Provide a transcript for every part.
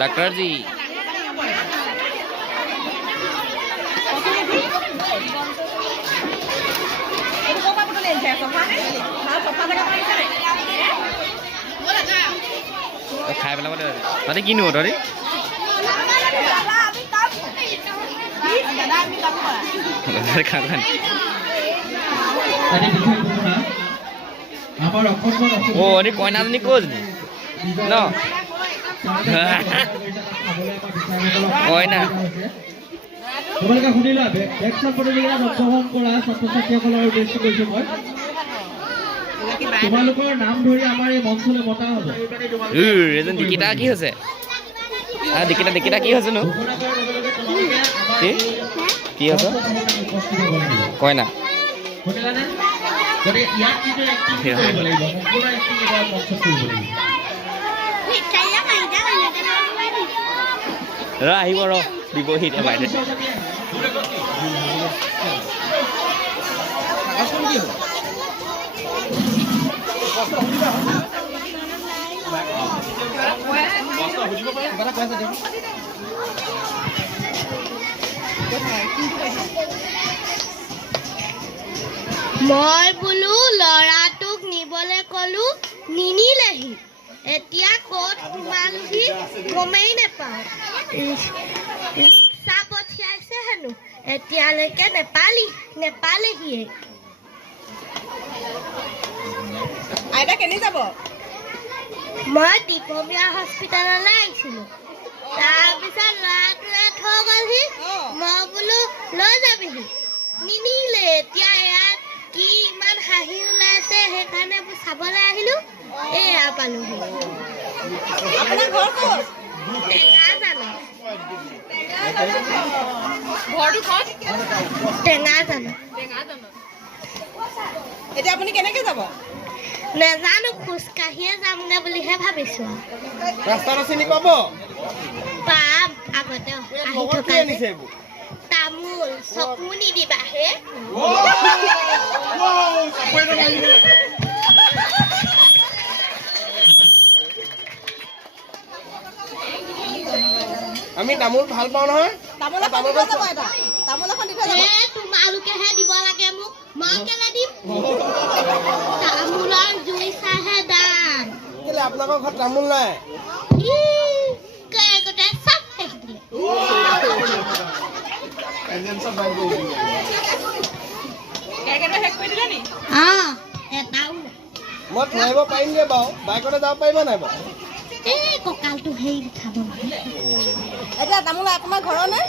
Doctor जी खाई पेला ताते किनु हो तरी ओ अनि कइनाजनी को जनी न कइना তোমালোকে শুনিলা ভেকচিন প্ৰতিযোগিতাত অংশগ্ৰহণ কৰা ছাত্ৰ-ছাত্ৰীসকলৰ উদ্দেশ্যে কৈছো মই তোমালোকৰ নাম ধৰি আমাৰ এই মঞ্চলৈ মতা হ'ব এজন দিকিটা কি হৈছে দিকিটা কি হৈছে নো কি হৈছে কইনা শুনিলানে যদি ইয়াত কিন্তু এক্টিভ কৰিব লাগিব সম্পূৰ্ণ এক্টিভ এটা মঞ্চত কৰিব লাগিব ৰ আহিব ৰ দিবহি এতিয়া বাইদে মই বোলো লৰাটোক নিবলে কলো নিনিলেহি এতিয়া ক'ত সোমালোহি গমেই নেপাওঁ ৰিক্সা পঠিয়াইছে হেনো এতিয়ালৈকে নেপালেহিয়ে আইতা কেনি যাব মই দীপমীয়া হস্পিটেললৈ আহিছিলোঁ তাৰপিছত ল'ৰাটোৱে থৈ গ'লহি মই বোলো লৈ যাবিহি নিনিলে এতিয়া ইয়াত কি ইমান হাঁহি ওলাইছে সেইকাৰণে চাবলৈ আহিলোঁ এয়া পালোহি আপোনাৰ ঘৰ ক'ত টেঙাজানত ঘৰটো ক'ত টেঙাজানত এতিয়া আপুনি কেনেকে যাব নেজানো খোজকাঢ়িয়ে যামগে বুলিহে ভাবিছোঁ ৰাস্তাটো চিনি পাব পাম আগতে আহি থকা যে। তামোল চকু নিদিবা হে আমি তামোল ভাল পাওঁ নহয় তামোল এখন দি থৈ যাব এটা তামোল এখন দি থৈ যাব তোমালোকেহে দিব লাগে মোক মই কেলে দিম তামোলৰ জুই চাহে দাম কেলে আপোনালোকৰ ঘৰত তামোল নাই গোটেই চব শেষ দিলে কেকেটো শেষ কৰি দিলে নি এটাও মই থৈব পাৰিমগে বাৰু বাইকতে যাব পাৰিব নাই বাৰু এই কঁকালটো সেই খাব এতিয়া তামোল আপোনাৰ ঘৰৰ নে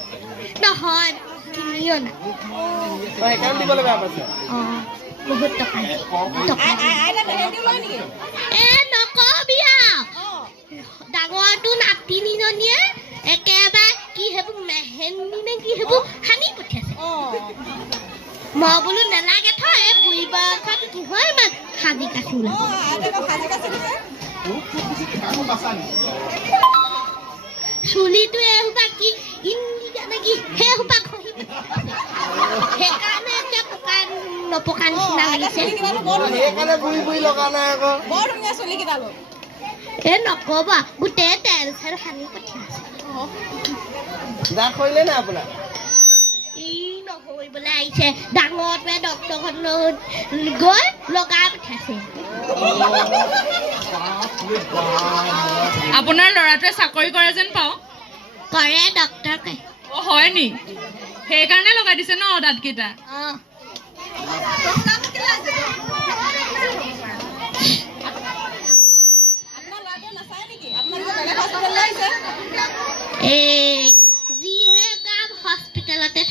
নহয় কিনি অনা সেইকাৰণে দিবলৈ বেয়া পাইছে বহুত টকা আইতা মেহেন্দিও লয় নেকি নকবি ডাঙৰটো নাতিনীজনীয়ে একেবাৰে কি সেইবোৰ মেহেন্দি নে কি সেইবোৰ সানি পঠিয়াইছে মই বোলো নেলাগে থৈ এই বুঢ়ী বয়সত কি হয় ইমান সাজি কাচি চুলিটো এসোপা কি ইন্দিকা নেকি সেইসোপা ঘঁহি সেইকাৰণে এতিয়া পকা নপকা নিচিনা লাগিছে সেইকাৰণে বুঢ়ী বুঢ়ী লগা নাই আকৌ বৰ ধুনীয়া চুলি কেইডালো নকবা গোটেই তেল চেল সানি পঠিয়াইছে দাঁত সৰিলে নাই আপোনাৰ নকৰিবলৈ আহিছে ডাঙৰটোৱে ডক্তৰখনত গৈ লগাই পঠিয়াইছে আপোনাৰ ল'ৰাটোৱে চাকৰি কৰে যেন পাওঁ কৰে ডক্তৰকে হয় নি সেইকাৰণে লগাই দিছে ন দাঁতকেইটা যিহে কাম হস্পিটেলতে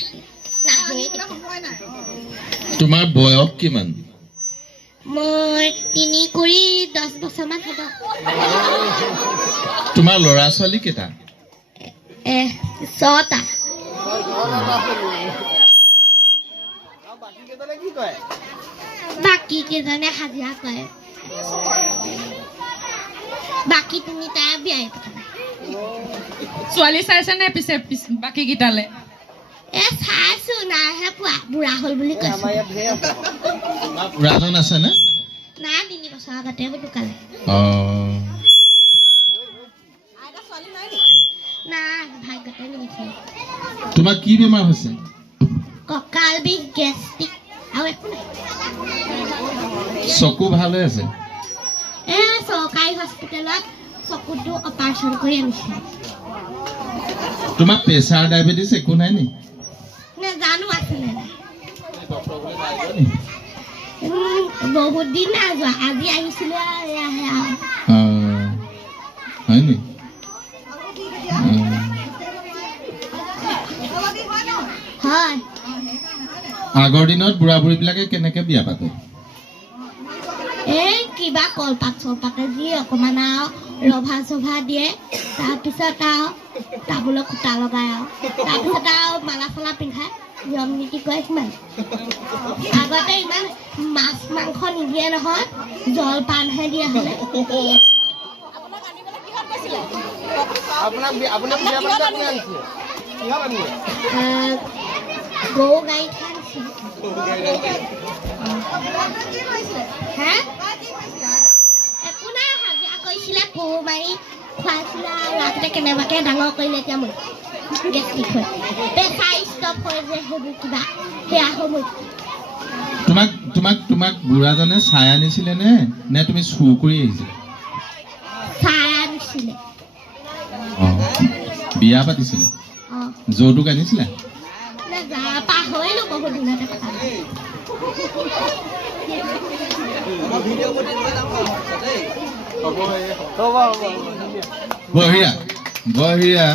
তোমাৰ বয়স কিমান মই 3 কৰি 10 বছৰমান হ'ব তোমাৰ ল'ৰা ছোৱালী কেইটা 6টা বাকী কেইজনে হাজিৰা কৰে বাকী 3টাই বিয়াই পঠালে ছোৱালী চাইছে নে পিছে বাকী কেইটালে চাইছো নাইহে পোৱা বুঢ়া হ'ল বুলি কৈছো ৰাজন আছে নে নাই 3 বছৰ আগতে ঢুকালে খাই তোমাৰ কি বেমাৰ হৈছে কঁকাল বিষ গেষ্ট্ৰিক আৰু একো নাই চকু ভাল হৈ আছে চৰকাৰী হস্পিটেলত চকুটো অপাৰেশ্যন কৰি আনিছে তোমাৰ প্ৰেছাৰ ডায়েবেটিছ একো নাই নি নেজানো আছিলে নাই বহুত দিন নাই যোৱা আজি আহিছিলে হয় নি হয় আগৰ দিনত বুঢ়া বুঢ়ীবিলাকে কেনেকে বিয়া পাতে এই কিবা কলপাত চলপাতে দি অকণমান আৰু ৰভা চভা দিয়ে তাৰপিছত আৰু তামোলৰ খুটা লগাই আৰু তাৰপিছত আৰু মালা চালা পিন্ধাই নিয়ম নীতি কৰে সিমান আগতে ইমান মাছ মাংস নিদিয়ে নহয় জলপানহে দিয়ে হ'লে গৰু গাড়ীত হে একো নাই হাজিৰা কৰিছিলে গৰু মাৰি খুৱাইছিলে আৰু ৰাতিতে কেনেবাকৈ ডাঙৰ কৰিলে এতিয়া মই গেষ্ট্ৰিক হৈ প্ৰেছাৰ ষ্টপ হৈ যে সেইবোৰ কিবা সেয়া সময় তোমাক বুঢ়াজনে চাই আনিছিলে নে তুমি চুৰ কৰি আহিছিলা চাই আনিছিলে বিয়া পাতিছিলে অঁ যৌতুক আনিছিলা পাহৰিলো বহুত দিনতে কথা বঢ়িয়া